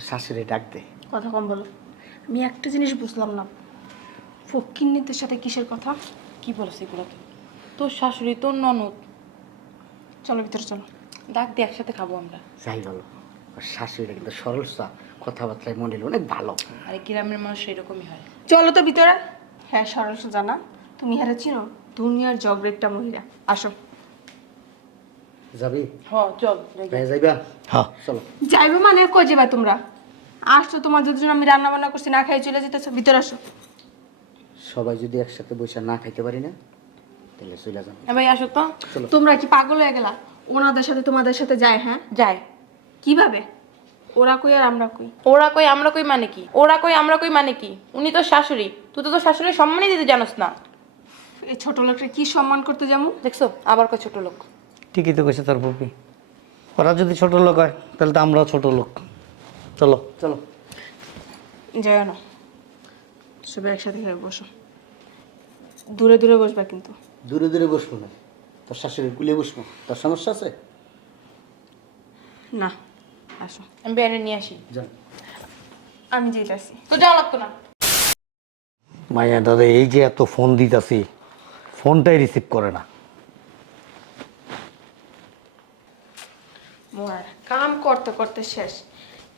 তো শাশুড়ি ডাক দে। কথা কম বলো। আমি একটা জিনিস বুঝলাম না। ফকিন্নিদের সাথে কিসের কথা? কি বলছ এগুলো তোর শাশুড়ি তোর ননদ। চলো ভিতরে চলো। ডাক দিয়ে একসাথে খাব আমরা। যাই বলো। ওর শাশুড়িটা কিন্তু সরলসা কথাবার্তায় মনে হলো অনেক ভালো। আর গ্রামের মানুষ এরকমই হয়। চলো তো ভিতরে। হ্যাঁ সরল জানা। তুমি হারে চিনো দুনিয়ার জগরেটটা মহিলা। আসো। যাবি? হ চল যাইবা? হ্যাঁ চলো। যাইবে মানে কই যাবে তোমরা? আসছো তোমার যদি আমি রান্না বান্না করছি না খাই চলে যেতেছো ভিতরে আসো। সবাই যদি একসাথে বসে না খাইতে পারি না তাহলে চলে যান এ ভাই আসো তো। তোমরা কি পাগল হয়ে গেলা? ওনাদের সাথে তোমাদের সাথে যায় হ্যাঁ? যায়। কীভাবে? ওরা কই আর আমরা কই? ওরা কই আমরা কই মানে কি? ওরা কই আমরা কই মানে কি? উনি তো শাশুড়ি। তুই তো তোর শাশুড়ির সম্মানই দিতে জানোস না। এই ছোট লোকটা কি সম্মান করতে যাব দেখছ? আবার কই ছোট লোক। ঠিকই তো কইছে তোর পুপি ওরা যদি ছোট লোক হয় তাহলে তো আমরাও ছোট লোক। চলো। চলো। যায় না। সবাই একসাথে খেয়ে বসো। দূরে দূরে বসবা কিন্তু। দূরে দূরে বসবো না। তোর শাশুড়ির কুলে বসবো। তোর সমস্যা আছে? না আসো। আমি বেড়ে নিয়ে আসি। যান আমি যেতেছি। তো যাওয়া লাগতো না। মাইয়া দাদা এই যে এত ফোন দিতাছি ফোনটাই রিসিভ করে না। কাম করতে করতে শেষ।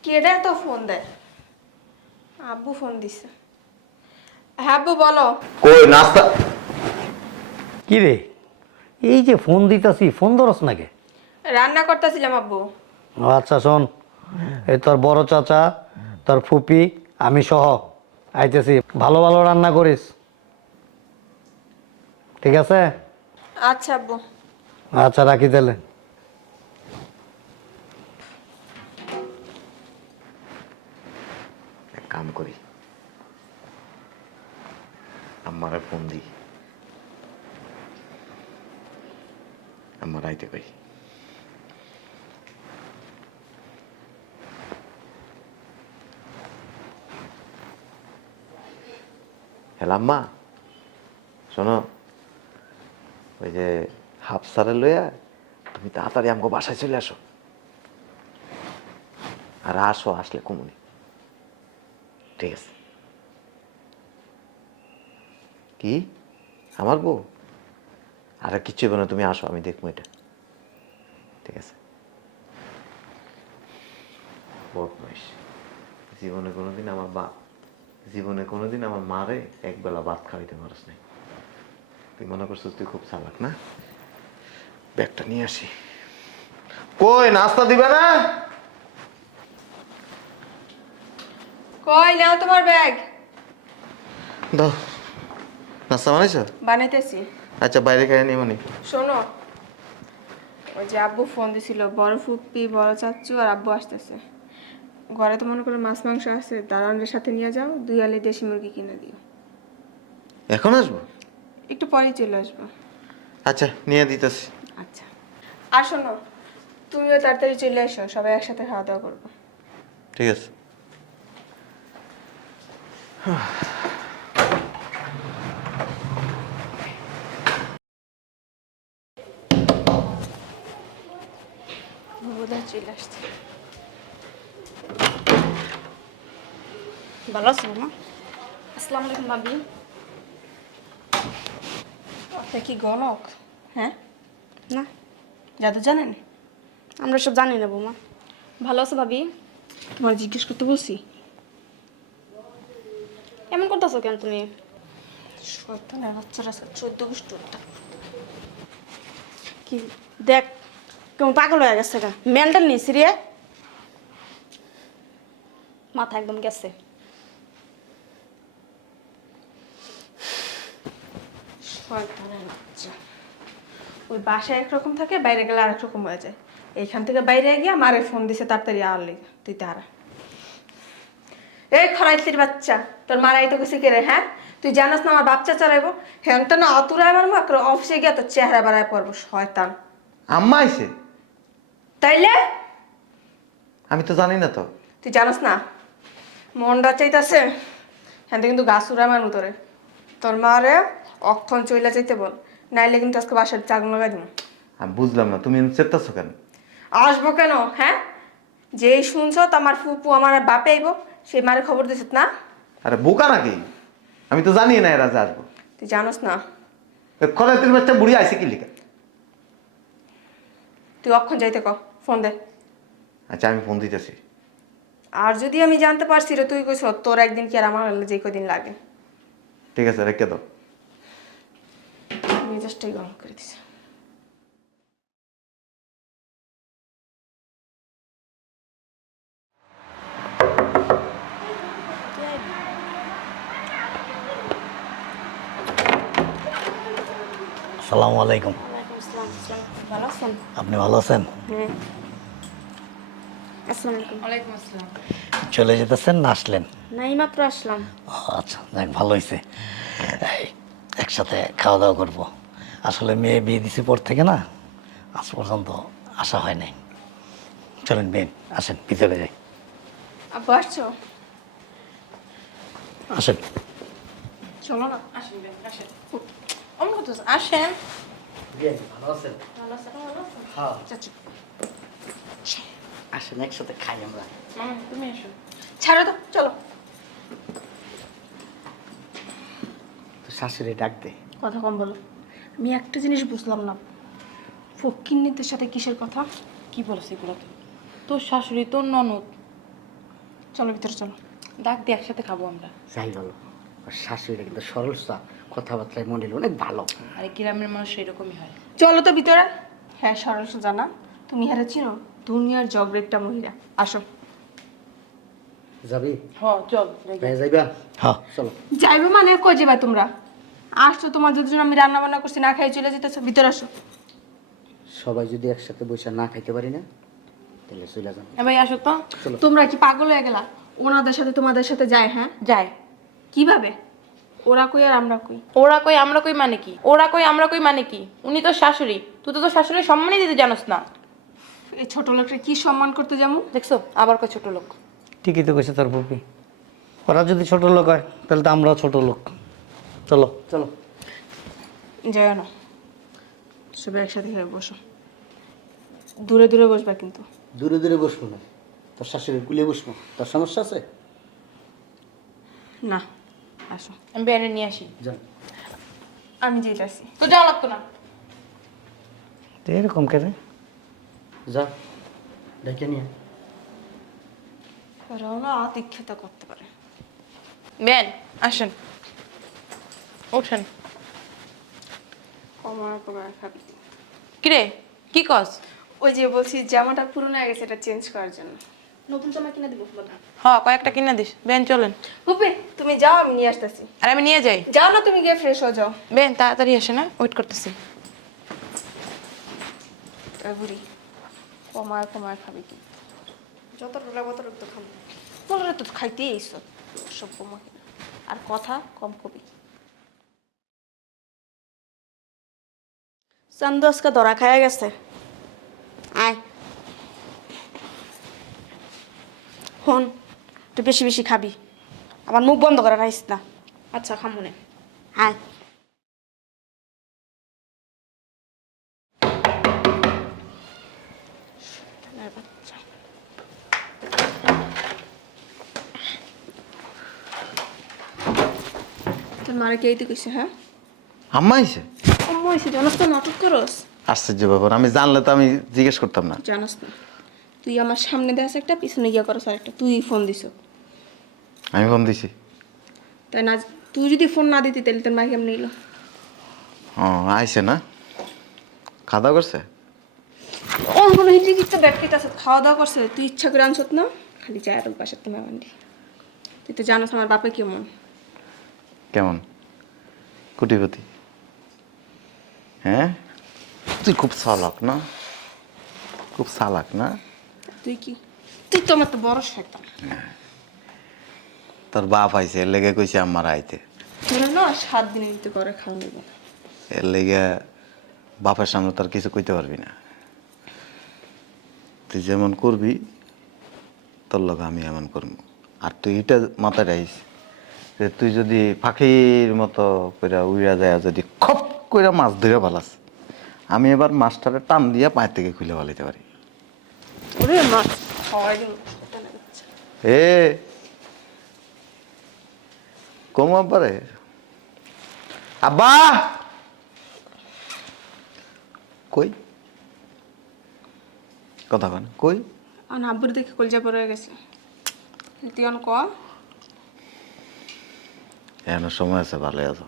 কেডা তো ফোন দেয় আব্বু ফোন দিছে। হ্যাঁ আব্বু বলো। কই নাস্তা? কি রে? এই যে ফোন দিতাছি ফোন ধরস নাকি রান্না করতেছিলাম আব্বু। আচ্ছা শোন। এই তোর বড় চাচা তোর ফুপি আমি সহ। আইতেছি। ভালো ভালো রান্না করিস। ঠিক আছে? আচ্ছা আব্বু। আচ্ছা রাখি তাহলে। কাম করি। আমারে ফোন দিই। আমার আইতে কই। হ্যালো আম্মা, শোনো, ওই যে হাফসারে লইয়া তুমি তাড়াতাড়ি আমাকে বাসায় চলে আসো। আর আসো, আসলে কমুনি। ঠিক আছে কি? আমার বউ? আর, কিচ্ছু হবে না, তুমি আসো, আমি দেখব এটা। ঠিক আছে। জীবনে কোনোদিন আমার বা জীবনে কোনোদিন আমার মারে একবেলা ভাত খাওয়াইতে পারস নাই। তুই মনে করছিস তুই খুব চালাক, না? ব্যাগটা নিয়ে আসি। কই, নাস্তা দিবে না? কই নাও তোমার ব্যাগ। দাও। নাস্তা বানাইছ? বানাইতেছি। আচ্ছা বাইরে খাই নিয়ে মনি শোনো ওই যে আব্বু ফোন দিছিল বড় ফুপ্পি বড় চাচ্চু আর আব্বু আসতেছে। ঘরে তো মনে করো মাছ মাংস আছে দারোয়ানের সাথে নিয়ে যাও দুই আলে দেশি মুরগি কিনে দিও। এখন আসব? একটু পরেই চলে আসব। আচ্ছা নিয়ে দিতেছি। আচ্ছা। আর শোনো তুমিও তাড়াতাড়ি চলে এসো সবাই একসাথে খাওয়া দাওয়া করব। ঠিক আছে। বোধহয় চলে আসছে ভালো আছো মা আসসালামু আলাইকুম ভাবি আপনি কি গণক হ্যাঁ না জাদু জানেন আমরা সব জানি না বৌমা ভালো আছো ভাবি তোমার জিজ্ঞেস করতে বলছি এমন করতেছো কেন তুমি? শয়তানের বাচ্চারা চোদ্দ গোষ্ঠী কি দেখ কেমন পাগল হয়ে গেছে গা। মেলটা নিয়েছি রে মাথা একদম গেছে। শয়তানের বাচ্চা। ওই বাসায় একরকম থাকে বাইরে গেলে আরেক রকম হয়ে যায়। এইখান থেকে বাইরে গিয়ে মারে ফোন দিছে তাড়াতাড়ি আর লেগে। তুই তারা এই খরাইতির বাচ্চা তোর মারাই তো কিছু কেড়ে হ্যাঁ? তুই জানাস না আমার বাচ্চা চালাইবো? হ্যাঁ তো না অতুরায় আমার মাত্র অফিসে গিয়ে তোর চেহারা বাড়ায় পড়ব শয়তান। আম্মা আইছে? তাইলে? আমি তো জানি না তো। তুই জানাস না? মনটা চাইতাছে হ্যাঁ কিন্তু গাছ উড়ায় আমার তোরে। তোর মারে অক্ষণ চইলা চাইতে বল নাইলে কিন্তু আজকে বাসার চাগুন লাগাই দিব আমি বুঝলাম না তুমি চেতাছো কেন? আসব কেন হ্যাঁ? যেই শুনছ আমার ফুপু আমার বাপে আইব সে মারে খবর দিছত না? আরে বোকা নাকি? আমি তো জানি না এরা যে আসব। তুই জানোস না। খরাতের বাচ্চা বুড়ি আইসে কি লিখা? তুই অক্ষণ যাইতে ক ফোন দে। আচ্ছা আমি ফোন দিতেছি। আর যদি আমি জানতে পারছি রে তুই কইছ তোর একদিন কি আর আমার হলে যে কদিন লাগে। ঠিক আছে রেখে দাও। আমি মেজাজটাই গরম করে দিছে। সালামু আলাইকুম। আপনি ভালো আছেন? হ্যাঁ। আসসালামু আসসালাম। চলে যেতেছেন না আসলেন? মাত্র আসলাম। ও, আচ্ছা যাক ভালো হয়েছে একসাথে খাওয়া দাওয়া করব। আসলে মেয়ে বিয়ে দিছি পর থেকে না আজ পর্যন্ত আসা হয় নাই। চলেন বেন আসেন ভিতরে যাই। আসছো? আসেন। চলো না আসেন আসেন। অমন কথা আসেন। হ্যাঁ। চাচু। আসেন একসাথে খাই আমরা। তুমি এসো। ছাড়ো তো চলো। তো শাশুড়ি ডাক দে। কথা কম বলো। আমি একটা জিনিস বুঝলাম না। ফকিন্নিদের সাথে কিসের কথা? কি বলছ এগুলো? তো তোর শাশুড়ি তোর ননদ। চলো ভিতরে চলো। ডাক দিয়ে একসাথে খাব আমরা। যাই বলো শাশুড়িটা কিন্তু সরল সা কথাবার্তায় মনে হলো অনেক ভালো। আর গ্রামের মানুষ এরকমই হয়। চলো তো ভিতরে। হ্যাঁ সরল জানা তুমি হারে চিনো দুনিয়ার জগরেটটা মহিলা। আসো। যাবি? হ চল যাইবা? হ্যাঁ চলো। যাইবে মানে কই যাবে তোমরা? আসছো তোমার যদি আমি রান্না বান্না করছি না খাই চলে যেতেছো ভিতরে আসো। সবাই যদি একসাথে বসে না খাইতে পারি না তাহলে চলে যান এ ভাই আসো তো। তোমরা কি পাগল হয়ে গেলা? ওনাদের সাথে তোমাদের সাথে যায় হ্যাঁ? যায়। কীভাবে? ওরা কই আর আমরা কই? ওরা কই আমরা কই মানে কি? ওরা কই আমরা কই মানে কি? উনি তো শাশুড়ি। তুই তো তোর শাশুড়ির সম্মানই দিতে জানোস না। এই ছোট লোকটা কি সম্মান করতে যাব? দেখছ আবার কই ছোট লোক। ঠিকই তো কইছে তোর পুপি ওরা যদি ছোট লোক হয় তাহলে তো আমরাও ছোট লোক। চলো চলো। যায় না। সবাই একসাথে হয়ে বসো। দূরে দূরে বসবা কিন্তু। দূরে দূরে বসবো না। তোর শাশুড়ির কুলে বসবো। তোর সমস্যা আছে? না। আসো। আমি বেনে নিয়ে আসি। যান আমি যেতেছি। তো যাওয়া লাগতো না। তো এরকম কেন যা ডেকে নিয়ে। ওরাও না আতিক্ষেতা করতে পারে। বেন আসেন। ওঠেন। কমার কমার খাবি। কিরে কি কস? ওই যে বলছি জামাটা পুরনো হয়ে গেছে এটা চেঞ্জ করার জন্য। নতুন জামা কিনে দিব বাবা হ কয়েকটা কিনে দিস। বেন চলেন। বুপে তুমি যাও আমি নিয়ে আসতেছি। আর আমি নিয়ে যাই। যাও না তুমি গিয়ে ফ্রেশ হয়ে যাও। বেন তাড়াতাড়ি আসে না ওয়েট করতেছি। বুড়ি কমায় কমায় খাবি কি? যতটা লাগবে ততটুকু তো খাব। বললে তো খাইতেই এসো। সব কমাকে আর কথা কম কবি। চান্দু আজকে ধরা খায়া গেছে। আয়। হন তুই বেশি বেশি খাবি। আমার মুখ বন্ধ করে রাখিস না। আচ্ছা খামুনে আয়। শালার তোর মারা কে এইতে কইছে হ্যাঁ? আম্মা জানাস তো নাটক করস? আশ্চর্য ব্যাপার আমি জানলে তো আমি জিজ্ঞেস করতাম না। জানাস না। তুই আমার সামনে দেখাস একটা পিছনে গিয়া করস আর একটা তুই ফোন দিছ আমি ফোন দিছি। তাই না তুই যদি ফোন না দিতি তাহলে তোর মা কেমন নিল ও আইসে না? খাওয়া দাওয়া করছে? ও কোনো হিন্দি তো ব্যাপারটা আছে। খাওয়া দাওয়া করছে তুই ইচ্ছা করে আনছত না? খালি যায় আর পাশে তুমি মান্ডি তুই তো জানোস আমার বাপে কেমন। কেমন? কুটিপতি। হ্যাঁ? তুই খুব চালাক না? খুব চালাক না? তুই কি? তুই তো আমার তো বড় শয়তান। তোর বাপ আইছে এর লেগে কইছে আমার আইতে। তোরা না সাত দিনের ভিতরে করে খাওয়া নেব এর লেগে বাপের সামনে তোর কিছু কইতে পারবি না। তুই যেমন করবি তোর লগে আমি এমন করব। আর তুই এটা মাথায় রাখিস যে তুই যদি পাখির মতো কইরা উইরা যায় যদি খপ কইরা মাছ ধরে পালাস আমি এবার মাছটারে টান দিয়া পায়ের থেকে খুলে পালাইতে পারি। ওরে মাছ খাওয়াই দিন শয়তানের বাচ্চা এ কম আব্বারে আব্বা কই কথা কন কই আর আব্বুর দেখে কলজা পড়ে গেছে তুই অন ক এখনও সময় আছে ভালো আছো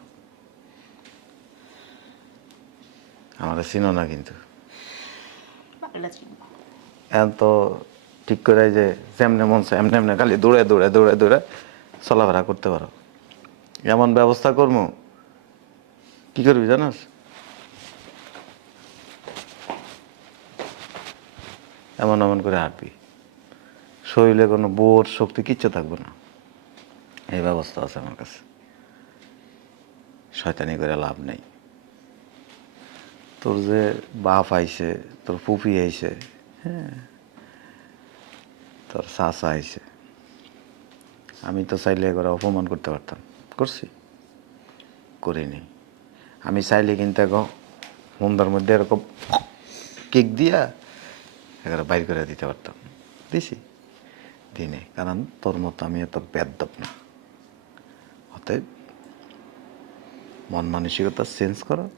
আমার চিনো না কিন্তু তো ঠিক করে যে যেমনে মন চায়, এমনি এমনি খালি দৌড়ে দৌড়ে দৌড়ে দৌড়ে চলাফেরা করতে পারো। এমন ব্যবস্থা করব কি করবি জানাস? এমন এমন করে হাঁটবি। শরীরে কোনো বোর শক্তি কিচ্ছু থাকবে না। এই ব্যবস্থা আছে আমার কাছে। শয়তানি করে লাভ নেই। তোর যে বাপ আইছে, তোর পুপি আইছে হ্যাঁ। তোর চাচা আইছে। আমি তো চাইলে করে অপমান করতে পারতাম। করছি। করিনি। আমি চাইলে কিন্তু এখন মন্দার মধ্যে এরকম কেক দিয়া এগারো বাইর করে দিতে পারতাম। দিছি। দিনে। কারণ তোর মতো আমি এত বেদ্যপ না। অতএব মন মানসিকতা চেঞ্জ করো,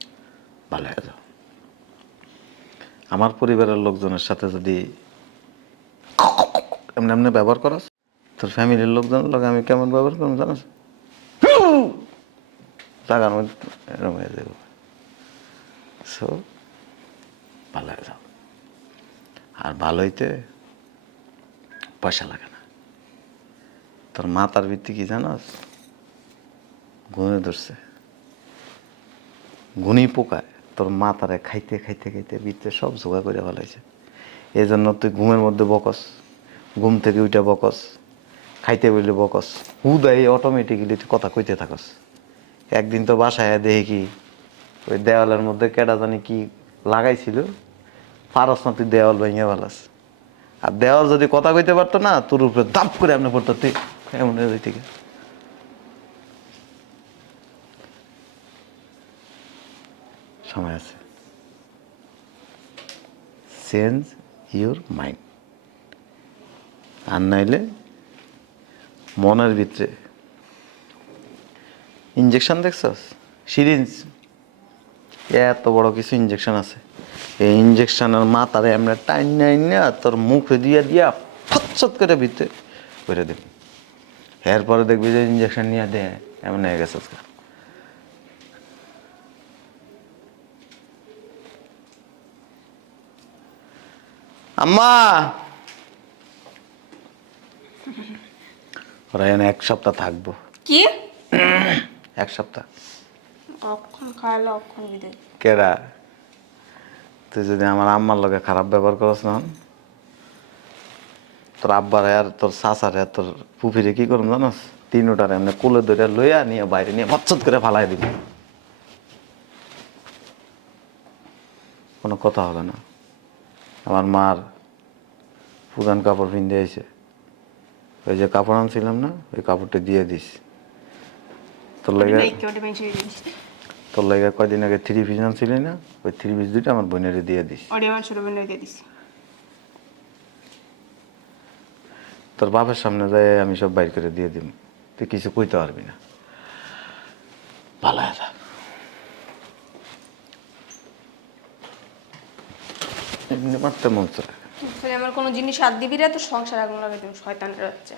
ভালো হয়ে যাও। আমার পরিবারের লোকজনের সাথে যদি এমনি এমনি ব্যবহার করস, তোর ফ্যামিলির লোকজন লোক আমি কেমন ব্যবহার করব জানাস? জাগার মধ্যে হয়ে সো ভালো হয়ে যাও। আর ভালো হইতে পয়সা লাগে না। তোর মাতার ভিত্তি কি জানাস? গুনে ধরছে। গুনি পোকায়। তোর মাতারে খাইতে খাইতে খাইতে ভিতরে সব জোগা করে ফেলাইছে। এই জন্য তুই ঘুমের মধ্যে বকস, ঘুম থেকে উঠে বকস, খাইতে বললে বকস। হু হুদাই অটোমেটিক্যালি তুই কথা কইতে থাকস। একদিন তো বাসায় দেখি কি ওই দেওয়ালের মধ্যে কেডা জানি কি লাগাইছিল, পারস না তুই দেওয়াল ভেঙে ফেলাস। আর দেওয়াল যদি কথা কইতে পারতো না, তোর উপরে দাপ করে এমনি পড়তো তুই এমন হয়ে যাইতে গিয়ে। সময় আছে। চেঞ্জ ইউর মাইন্ড আর নাইলে মনের ভিতরে ইঞ্জেকশন দেখছস? সিরিঞ্জ এত বড় কিছু ইঞ্জেকশন আছে। এই ইঞ্জেকশনের মাথারে আমরা টাইন নাইন না তোর মুখে দিয়ে দিয়া ফচ্ছত করে ভিতরে করে দেব। এরপরে দেখবি যে ইঞ্জেকশন নিয়ে দে, এমন হয়ে গেছে আজকে। আম্মা! ওরা এখানে এক সপ্তাহ থাকব। কি? এক সপ্তাহ। অক্ষণ খাওয়ালে অক্ষণ বিদায়? কেডা? তুই যদি আমার আম্মার লগে খারাপ ব্যবহার করস না তোর আব্বারে আর তোর চাচারে আর তোর পুফিরে কি করুন জানোস? তিনোটার এমনি কোলে ধরে লইয়া নিয়ে বাইরে নিয়ে বচ্চত করে ফালাই দিবি। কোনো কথা হবে না। আমার মার পুরান কাপড় পিনতে আইছে। ওই যে কাপড় আনছিলাম না ওই কাপড়টা দিয়ে দিস। তোর লেগে তোর লাগে কয়দিন আগে থ্রি পিস আনছিলি না? ওই থ্রি পিস দুইটা আমার বোনের দিয়ে দিস। তোর বাপের সামনে যায় আমি সব বাইর করে দিয়ে দিব তুই কিছু কইতে পারবি না। ভালো আছে এমনি মারতে মন চায় আমার কোনো জিনিস হাত দিবি রে তো সংসার আগুন লাগাই তুমি শয়তানের বাচ্চা